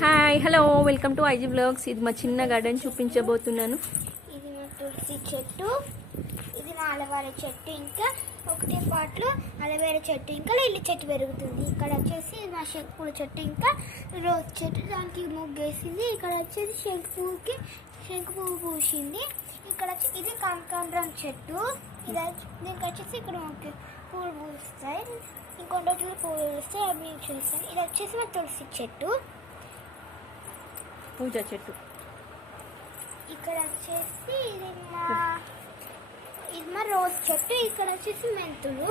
Hi hello welcome to IG blogs. ఇది మా చిన్న గార్డెన్ చూపించబోతున్నాను. ఇది మా తులసి చెట్టు, ఇది మా అలవేరా చెట్టు, ఇంకా ఒకటే పాటలో అలవేరా చెట్టు, ఇంకా లిల్లీ చెట్టు పెరుగుతుంది. ఇక్కడ వచ్చేసి మా శంకుపూల చెట్టు, ఇంకా రోజ్ చెట్టు, దానికి ముగ్గేసింది. ఇక్కడ వచ్చేసి శంకు పువ్వు పూసింది. ఇక్కడ వచ్చి ఇది కనకాంబరం చెట్టు, దీనికి వచ్చేసి ఇక్కడ మాకు పూలు పూస్తాయి, ఇంకొండట్లో పూలు పూస్తాయి, అవి చూస్తాయి. ఇది వచ్చేసి మా తులసి చెట్టు, పూజ చెట్టు. ఇక్కడ వచ్చేసి ఇది మా రోజ్ చెట్టు. ఇక్కడ వచ్చేసి మెంతులు.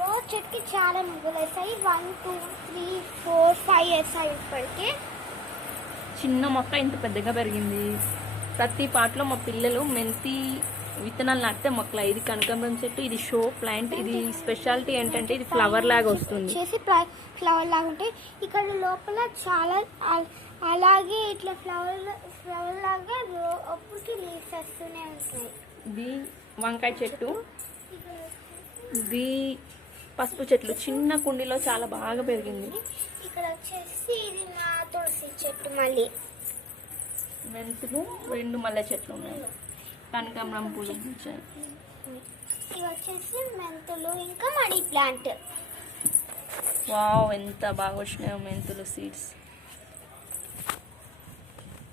రోజ్ చెట్టుకి చాలా నువ్వులు వేస్తాయి. 1 2 3 4 5 వేస్తాయి. ఇప్పటికే చిన్న మొక్క ఇంత పెద్దగా పెరిగింది. ప్రతి పాటలో మా పిల్లలు మెంతి విత్తనాలు నాటితే మొక్కలు. ఇది కనకాంబరం చెట్టు, ఇది షో ప్లాంట్. ఇది స్పెషాలిటీ ఏంటంటే ఇది ఫ్లవర్ లాగా వస్తుంది. ఫ్లవర్ లాగా ఉంటాయి. ఇక్కడ లోపల చాలా అలాగే ఇట్లా ఫ్లవర్ లాగా అప్పటికి లీవ్స్ వస్తూనే ఉంటాయి. ఇది వంకాయ చెట్టు, ఇది పసుపు చెట్లు. చిన్న కుండీలో చాలా బాగా పెరిగింది. ఇక్కడ వచ్చేసి ఇది మా తులసి చెట్టు, మళ్ళీ మెంతులు, 2 మల్లె చెట్లు ఉన్నాయి, కనకాంబరం పూలు వచ్చాయి. ఇవి వచ్చేసి మెంతులు, ఇంకా మనీ ప్లాంట్. వావ్, ఎంత బాగా వచ్చినాయో మెంతులు సీడ్స్.